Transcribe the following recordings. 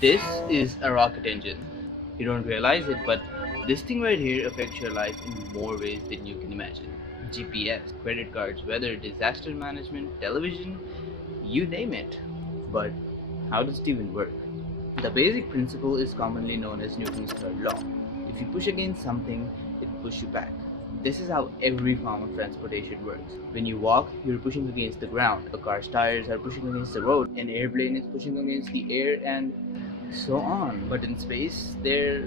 This is a rocket engine. You don't realize it, but this thing right here affects your life in more ways than you can imagine. GPS, credit cards, weather, disaster management, television, you name it. But how does it even work? The basic principle is commonly known as Newton's third law. If you push against something, it pushes you back. This is how every form of transportation works. When you walk, you're pushing against the ground. A car's tires are pushing against the road. An airplane is pushing against the air, and so on. But in space, there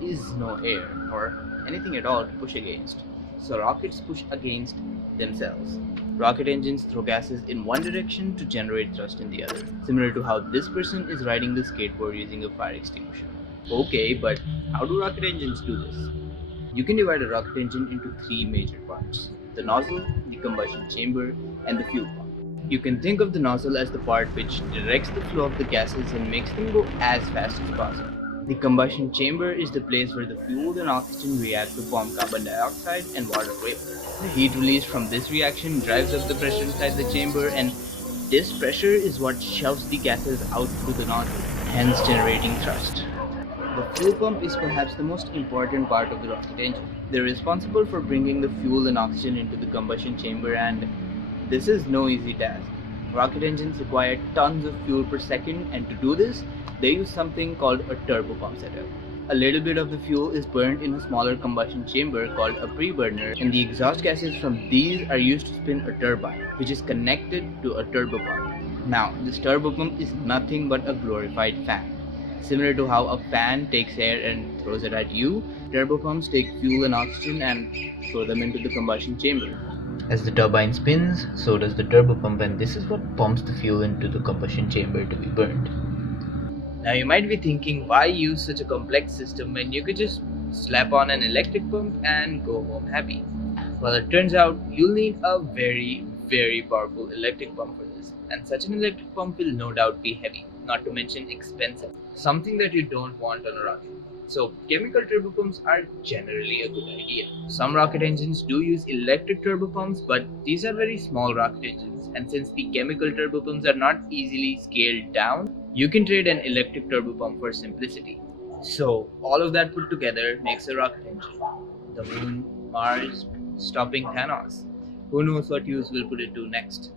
is no air or anything at all to push against. So rockets push against themselves. Rocket engines throw gases in one direction to generate thrust in the other, similar to how this person is riding the skateboard using a fire extinguisher. Okay, but how do rocket engines do this? You can divide a rocket engine into three major parts: the nozzle, the combustion chamber, and the fuel pump. You can think of the nozzle as the part which directs the flow of the gases and makes them go as fast as possible. The combustion chamber is the place where the fuel and oxygen react to form carbon dioxide and water vapor. The heat released from this reaction drives up the pressure inside the chamber, and this pressure is what shoves the gases out through the nozzle, hence generating thrust. The fuel pump is perhaps the most important part of the rocket engine. They're responsible for bringing the fuel and oxygen into the combustion chamber, and this is no easy task. Rocket engines require tons of fuel per second, and to do this, they use something called a turbopump setup. A little bit of the fuel is burned in a smaller combustion chamber called a preburner, and the exhaust gases from these are used to spin a turbine, which is connected to a turbopump. Now, this turbopump is nothing but a glorified fan. Similar to how a fan takes air and throws it at you, turbopumps take fuel and oxygen and throw them into the combustion chamber. As the turbine spins, so does the turbopump, and this is what pumps the fuel into the combustion chamber to be burned. Now you might be thinking, why use such a complex system when you could just slap on an electric pump and go home happy? Well, it turns out you'll need a very, very powerful electric pump for this, and such an electric pump will no doubt be heavy, not to mention expensive, something that you don't want on a rocket. So, chemical turbopumps are generally a good idea. Some rocket engines do use electric turbopumps, but these are very small rocket engines, and since the chemical turbopumps are not easily scaled down, you can trade an electric turbopump for simplicity. So, all of that put together makes a rocket engine. The moon, Mars, stopping Thanos. Who knows what use we'll put it to next?